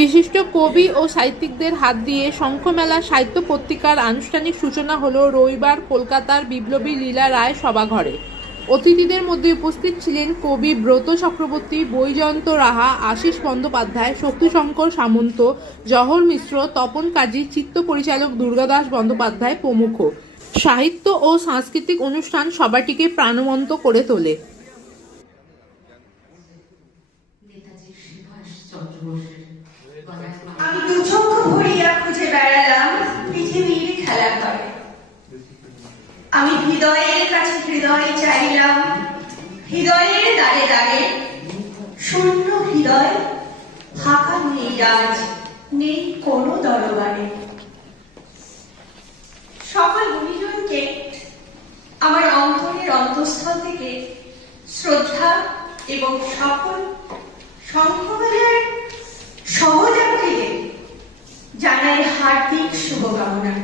বিশিষ্ট কবি ও সাহিত্যিকদের হাত দিয়ে শঙ্খমেলা সাহিত্য পত্রিকার আনুষ্ঠানিক সূচনা হলো রবিবার কলকাতার বিপ্লবী লীলা রায় সভাঘরে। অতিথিদের মধ্যে উপস্থিত ছিলেন কবি ব্রত চক্রবর্তী, বৈজয়ন্ত রাহা, আশিস বন্দ্যোপাধ্যায়, শক্তিশঙ্কর সামন্ত, জহর মিশ্র, তপন কাজী, চিত্র পরিচালক দুর্গাদাস বন্দ্যোপাধ্যায় প্রমুখ। সাহিত্য ও সাংস্কৃতিক অনুষ্ঠান সভাটিকে প্রাণবন্ত করে তোলে। আমি দু চোখ ভরিয়া খুঁজে বেড়ালাম পৃথিবীর খেলা ঘরে। আমি হৃদয়ের কাছে হৃদয় চাইলাম, হৃদয়ের দ্বারে দ্বারে। শূন্য হৃদয়, ফাঁকা নেই আজ, নেই কোনো দরবারে। সকল গুণীজনকে আমার অন্তরের অন্তঃস্থল থেকে শ্রদ্ধা এবং সকল শঙ্খমেলার সহযাত্রীদের জানাই হার্দিক শুভকামনা।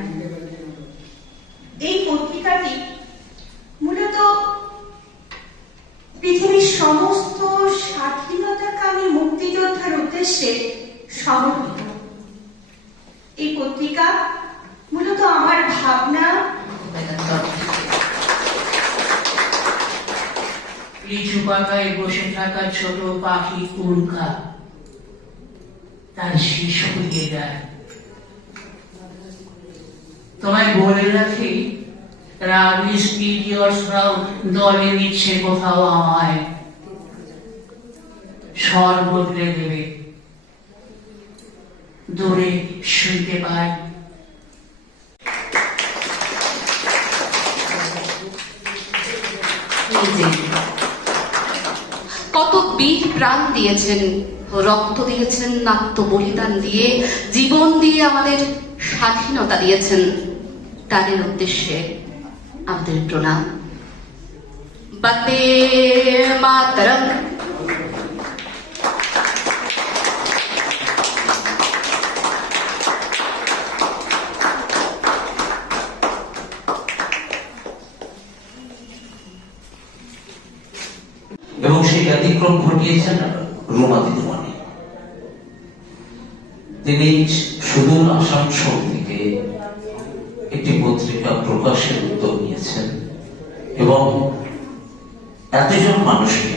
এই পত্রিকাটি মূলত পৃথিবীর সমস্ত স্বাধীনতাকামী মুক্তিযোদ্ধার উদ্দেশ্যে সমর্পিত। এই পত্রিকা মূলত আমার ভাবনা, লিচু পাতায় বসে থাকা ছোট পাখি উল্কা তার শীষ হয়ে যায়। তোমায় বলে রাখি, রাবিশ পিরিয়ডসরাও দলে নিচ্ছে কোথাও আমায়। স্বর বদলে দেবে, দূরে শুনতে পাই। কত বীর প্রাণ দিয়েছেন, রক্ত দিয়েছেন, আত্ম বলিদান দিয়ে, জীবন দিয়ে আমাদের স্বাধীনতা দিয়েছেন। তাদের উদ্দেশ্যে আমাদের প্রণাম। বন্দে মাতরম। এবং সেই ব্যতিক্রম ঘটিয়েছেন রুমা দিদিমণি। তিনি সুদূর আসানসোল থেকে একটি পত্রিকা প্রকাশের উদ্যোগ নিয়েছেন এবং এতজন মানুষকে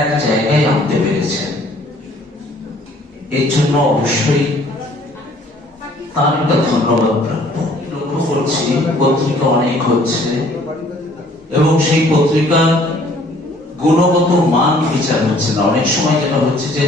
এক জায়গায় আনতে পেরেছেন। এর জন্য অবশ্যই তার একটা ধন্যবাদ প্রাপ্য। লক্ষ্য করছি পত্রিকা অনেক হচ্ছে এবং সেই পত্রিকার গুণগত মান বিচার হচ্ছে না। অনেক সময় যেটা হচ্ছে যে